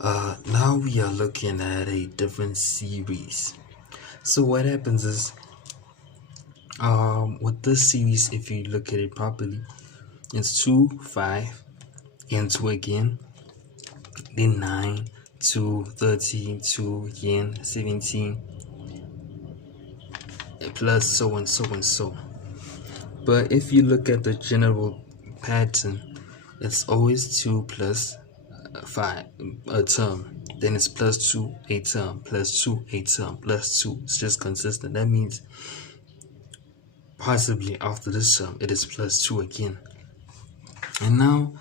Now we are looking at a different series. So what happens is, with this series, if you look at it properly, it's 2, 5, and 2 again, then 9, 2, 13, 2 again, 17, plus so and so and so. But if you look at the general pattern, it's always 2 plus 5 a term, then it's plus 2 a term, plus 2 a term, plus 2. It's just consistent. That means possibly after this term it is plus 2 again. And now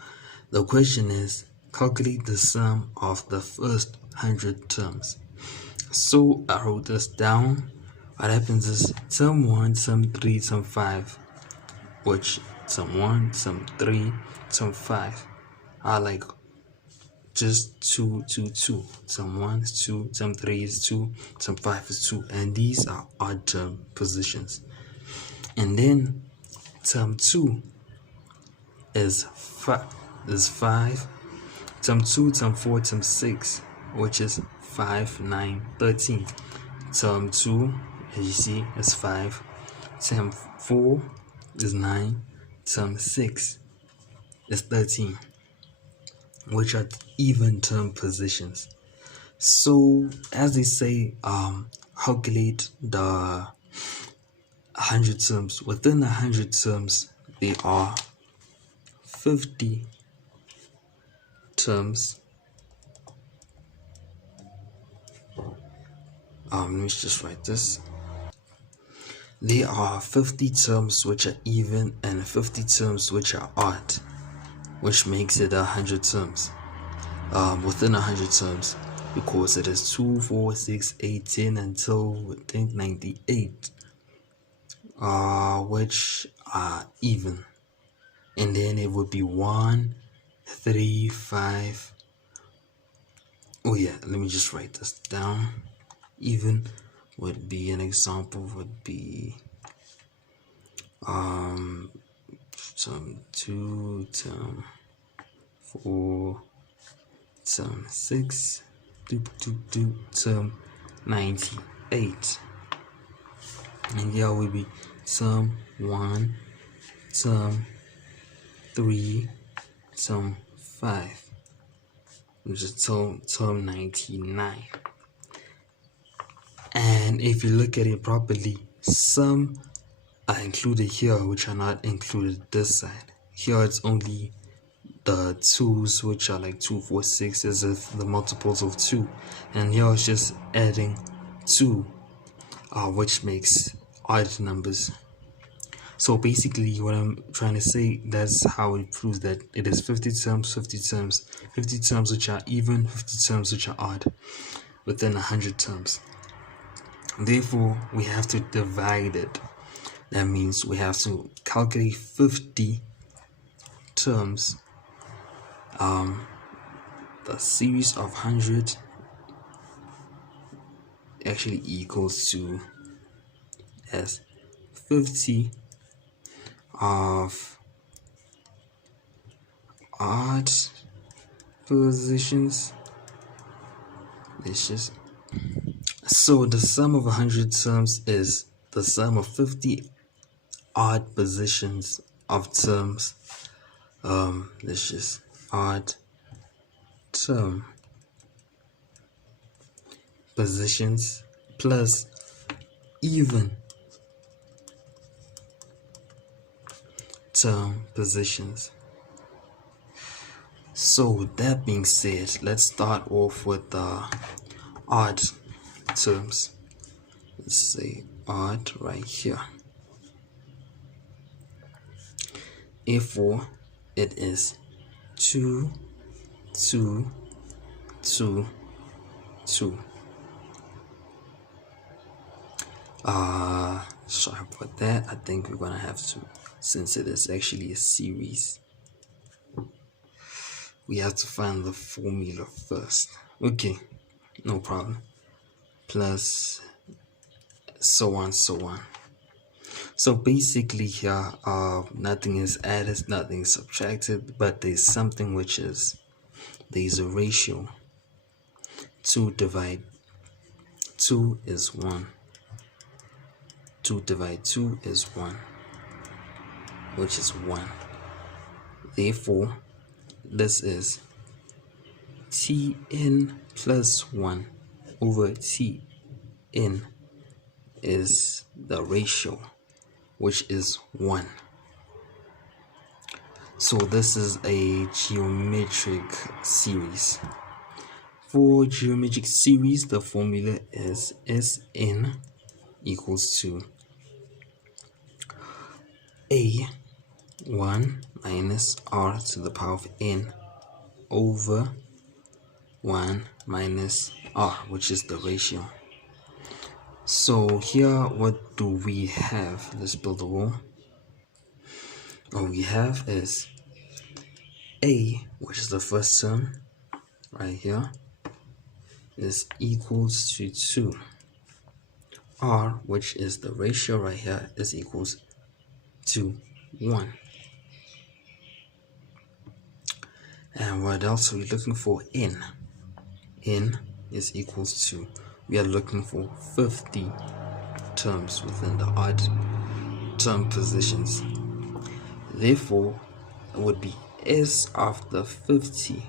the question is, calculate the sum of the first 100 terms. So I wrote this down. What happens is term 1, term 3, term 5, which term 1, term 3, term 5 are like just 2, 2, 2. Term 1 is 2, term 3 is 2, term 5 is 2, and these are odd term positions. And then term 2 is 5, term 2, term 4, term 6, which is 5, 9, 13. Term 2, as you see, is 5, term 4 is 9, term 6 is 13, which are even term positions. So as they say, calculate the 100 terms. Within the 100 terms, there are 50 terms. Let me just write this. There are 50 terms which are even and 50 terms which are odd, which makes it 100 terms. Within 100 terms, because it is 2, 4, 6, 8, 10 until I think 98, which are even. And then it would be 1, 3, 5. Oh yeah, let me just write this down. Even would be an example would be term 2, term 4, term 6, term 98. And here will be term 1, term 3, term 5, which is term 99. And if you look at it properly, some are included here which are not included this side. Here it's only the 2's, which are like 2, 4, 6, as if the multiples of 2, and here it's just adding 2, which makes odd numbers. So basically what I'm trying to say, that's how it proves that it is 50 terms, 50 terms, 50 terms which are even, 50 terms which are odd within 100 terms. Therefore, we have to divide it. That means we have to calculate 50 terms. The series of 100 actually equals to as 50 of odd positions. So the sum of 100 terms is the sum of 50 odd positions of terms. Let's just odd term positions plus even term positions. So with that being said, let's start off with the odd terms. Let's say odd right here. Therefore, it is 2, 2, 2, 2. Sorry about that. I think we're gonna have to, since it is actually a series, we have to find the formula first. Okay, no problem. Plus so on, so on. So basically here, nothing is added, nothing is subtracted, but there's something which is, there's a ratio. 2 divide 2 is 1. 2 divide 2 is 1, which is 1. Therefore, this is Tn plus 1 over Tn is the ratio, which is 1. So this is a geometric series. For geometric series, the formula is Sn equals to A1 minus r to the power of n over 1 minus r, which is the ratio. So here, what do we have? Let's build a wall. What we have is A, which is the first term right here, is equals to 2. R, which is the ratio right here, is equals to 1. And what else are we looking for? N. N is equals to, we are looking for 50 terms within the odd term positions. Therefore, it would be S of the 50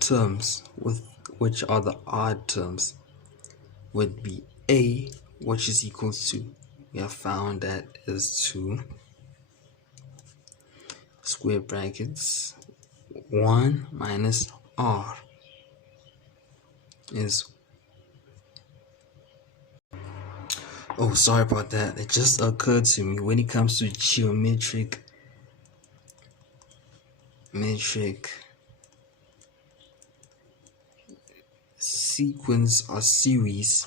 terms, with which are the odd terms, would be A, which is equals to, we have found that is 2 square brackets 1 minus r is, oh, sorry about that, it just occurred to me, when it comes to geometric sequence or series,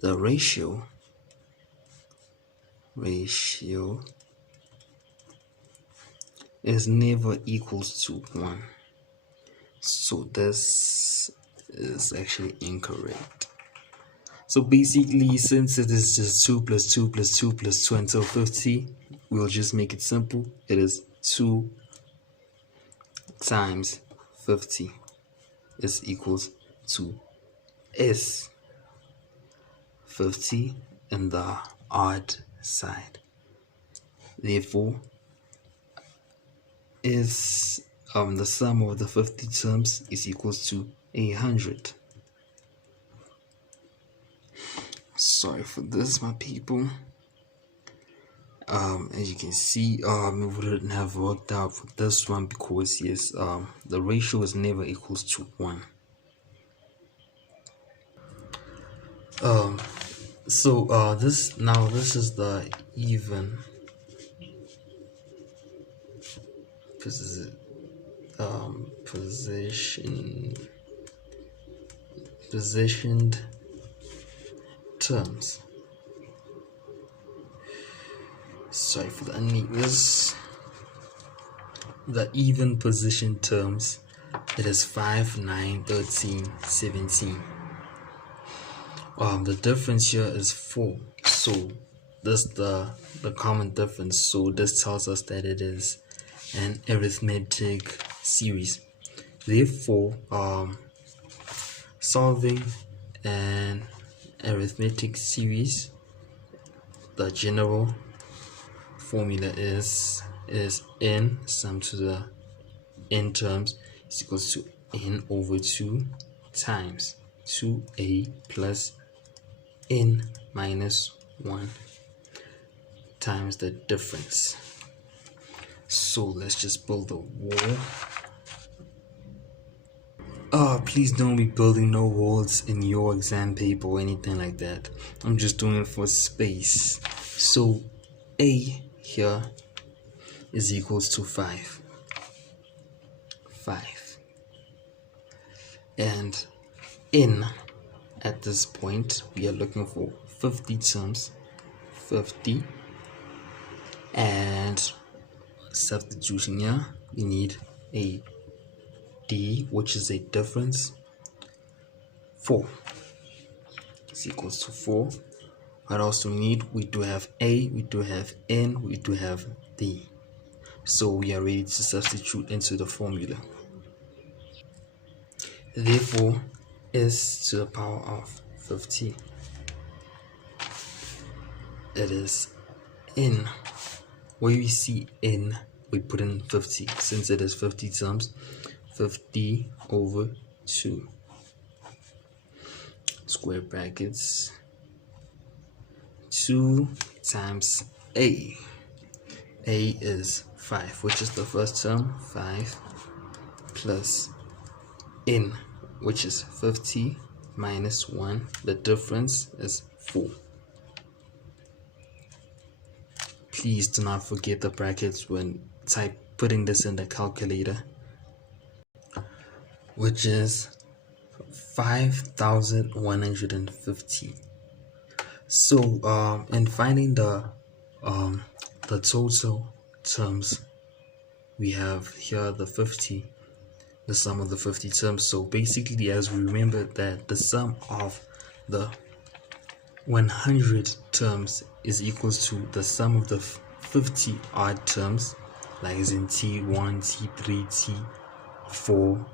the ratio is never equals to 1. So this is actually incorrect. So basically, since it is just 2 plus 2 plus 2 plus 2 until 50, we'll just make it simple. It is 2 times 50 is equals to S 50 in the odd side. Therefore, is the sum of the 50 terms is equals to 100. Sorry for this, my people. As you can see, it wouldn't have worked out for this one because yes, the ratio is never equals to 1. So this is the even positioned terms. Sorry for the unneatness. The even position terms, it is 5, 9, 13, 17. The difference here is 4. So this the common difference. So this tells us that it is an arithmetic series. Therefore, solving an arithmetic series, the general formula is n sum to the n terms is equals to n over 2 times 2a plus n minus 1 times the difference. So let's just build a wall. Please don't be building no walls in your exam paper or anything like that. I'm just doing it for space. So a here is equals to 5. And n at this point, we are looking for 50 terms. 50. And substitution here, we need a d, which is a difference. 4 is equals to 4. What else do we need? We do have a, we do have n, we do have d. So we are ready to substitute into the formula. Therefore, s to the power of 50, it is n. Where we see n, we put in 50. Since it is 50 terms, 50 over 2. Square brackets. 2 times a. A is 5, which is the first term, 5, plus n, which is 50 minus 1. The difference is 4. Please do not forget the brackets when putting this in the calculator, which is 5,150. So in finding the total terms, we have here the 50, the sum of the 50 terms. So basically, as we remember that the sum of the 100 terms is equals to the sum of the 50 odd terms, like as in T1, T3, T4,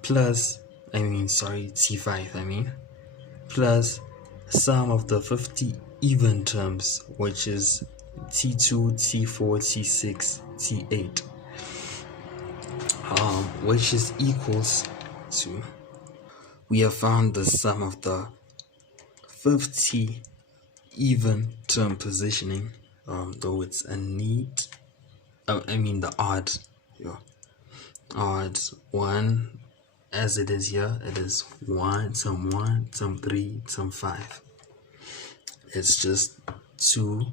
plus T5, plus sum of the 50 even terms, which is T2, T4, T6, T8, which is equals to, we have found the sum of the 50 even term positioning, though it's a neat, the odd one, as it is here, it is 1, some 3, some 5. It's just 2,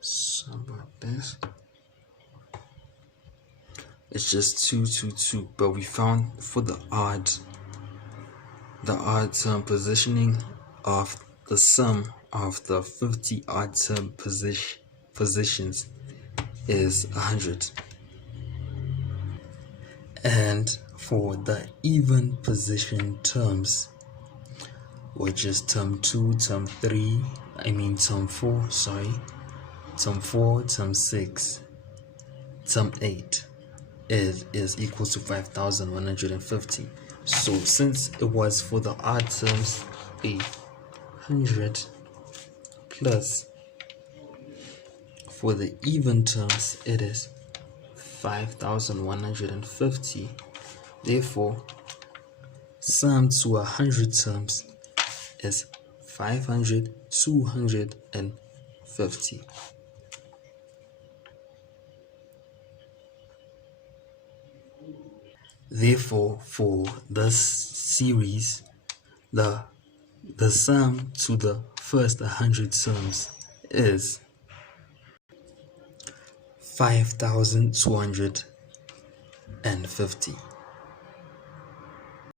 something like this. It's just 2, 2, 2. But we found for the odd term positioning of the sum of the 50 odd term positions is 100. And for the even position terms, which is term 2, term 3, term 4, term 4, term 6, term 8, it is equal to 5,150. So since it was for the odd terms 100, plus for the even terms it is 5,150. Therefore, sum to 100 terms is 5,250. Therefore, for this series, the sum to the first 100 terms is 5,250.